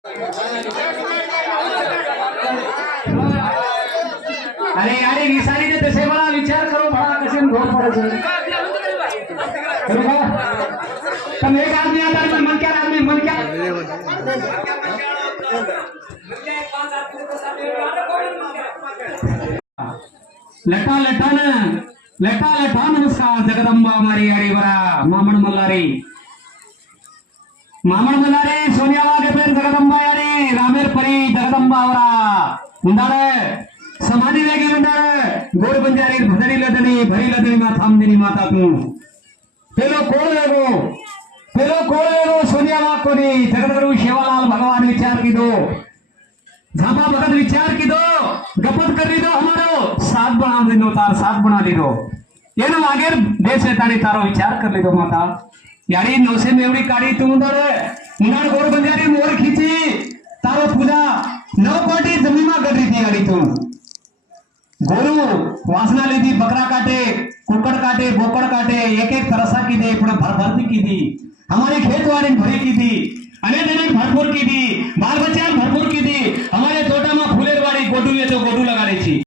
अरे अरे विसारी ने तसे बड़ा विचार करो बड़ा कसे घोर पड़े छे तुम एक आदमी आता है मन क्या आदमी मन क्या लटा लटा नमस्कार जगदंबा मारी अडीवरा मामण मल्लारी सोनिया वागे जगदंबा यारी रामेर परी जगदंबा आवरा उंडाळे समाधी वेगी उंडाळे गोड बंजारी भदरी लदनी भरी लदनी मा थांबदिनी माता तू पेलो कोण लेगो सोनिया वाग कोनी जगदगुरु शेवालाल भगवान विचार की दो झापा भगत विचार की दो गपत कर दो हमारो साथ बना दो ಏನು ಆಗೇರ್ ದೇಶ ತಾನಿ ತಾರೋ ವಿಚಾರ कर ली दो माता यारी नौसे मेवड़ी काढ़ी तू मुंडाड़ गोड़ बंजारी मोर खींची तारो पूजा 9 कोटी जमीन में कर रही थी यारी तू गोरू वासना ली थी बकरा काटे कुकड़ काटे बोकड़ काटे एक तरसा की दे भरती की थी हमारी खेत वाली भरी की थी अनेक भरपूर की थी बाल बच्चे